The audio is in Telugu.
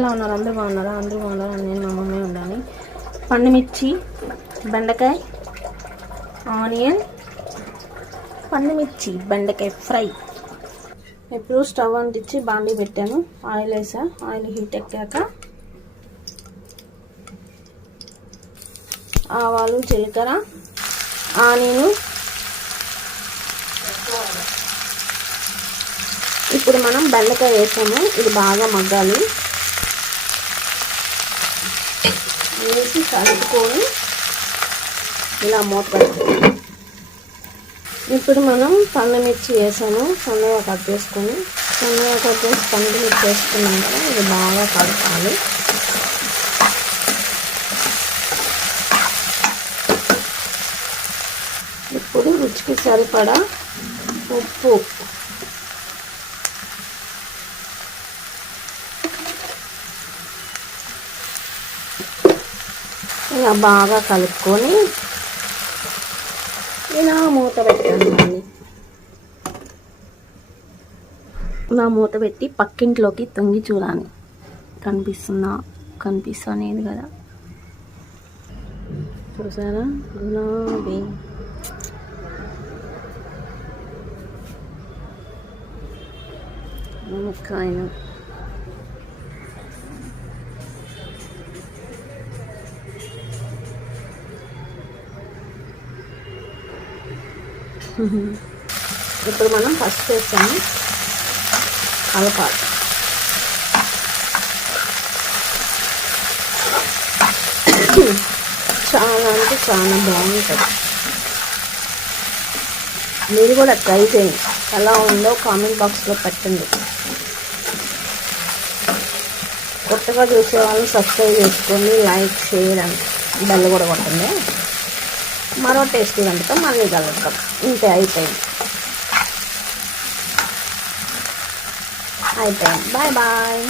ఎలా ఉన్నారు? అందరూ బాగున్నారా? అందరూ బాగున్నారా? నేను మా మమ్మీ ఉండాలి. పండుమిర్చి, బెండకాయ, ఆనియన్, పండుమిర్చి బెండకాయ ఫ్రై. ఇప్పుడు స్టవ్ అంటించి బాండీ పెట్టాను. ఆయిల్ వేసా. ఆయిల్ హీట్ ఎక్కాక ఆవాలు, జీలకర్ర, ఆనియన్. ఇప్పుడు మనం బెండకాయ వేసాము. ఇది బాగా మగ్గాలి. వేసి కలుపుకొని ఇలా మూత పెట్టుకోవాలి. ఇప్పుడు మనం పండుమిర్చి వేసాము. సన్నగా కట్ చేసి పండుమిర్చి వేసుకున్నాం కదా, ఇది బాగా కలపాలి. ఇప్పుడు రుచికి సరిపడా ఉప్పు, ఇలా బాగా కలుపుకొని ఇలా మూత పెట్టండి. ఇలా మూత పెట్టి పక్కింట్లోకి తొంగి చూడాలి. కనిపిస్తలేదు కదా, చూసారా? గులాబీ మునక్కాయలు, ఇప్పుడు మనం ఫస్ట్ వేస్తాము, కలపాలి. చాలా అంటే చాలా బాగుంటుంది. మీరు కూడా ట్రై చేయండి. ఎలా ఉందో కామెంట్ బాక్స్లో పెట్టండి. కొత్తగా చూసే వాళ్ళు సబ్స్క్రైబ్ చేసుకోండి, లైక్, షేర్ అండ్ బెల్ కూడా కొట్టండి. మరో టేస్టీ వంటతో మళ్ళీ కలుగుతాం. ఇంతే, అయిపోయింది. Bye bye.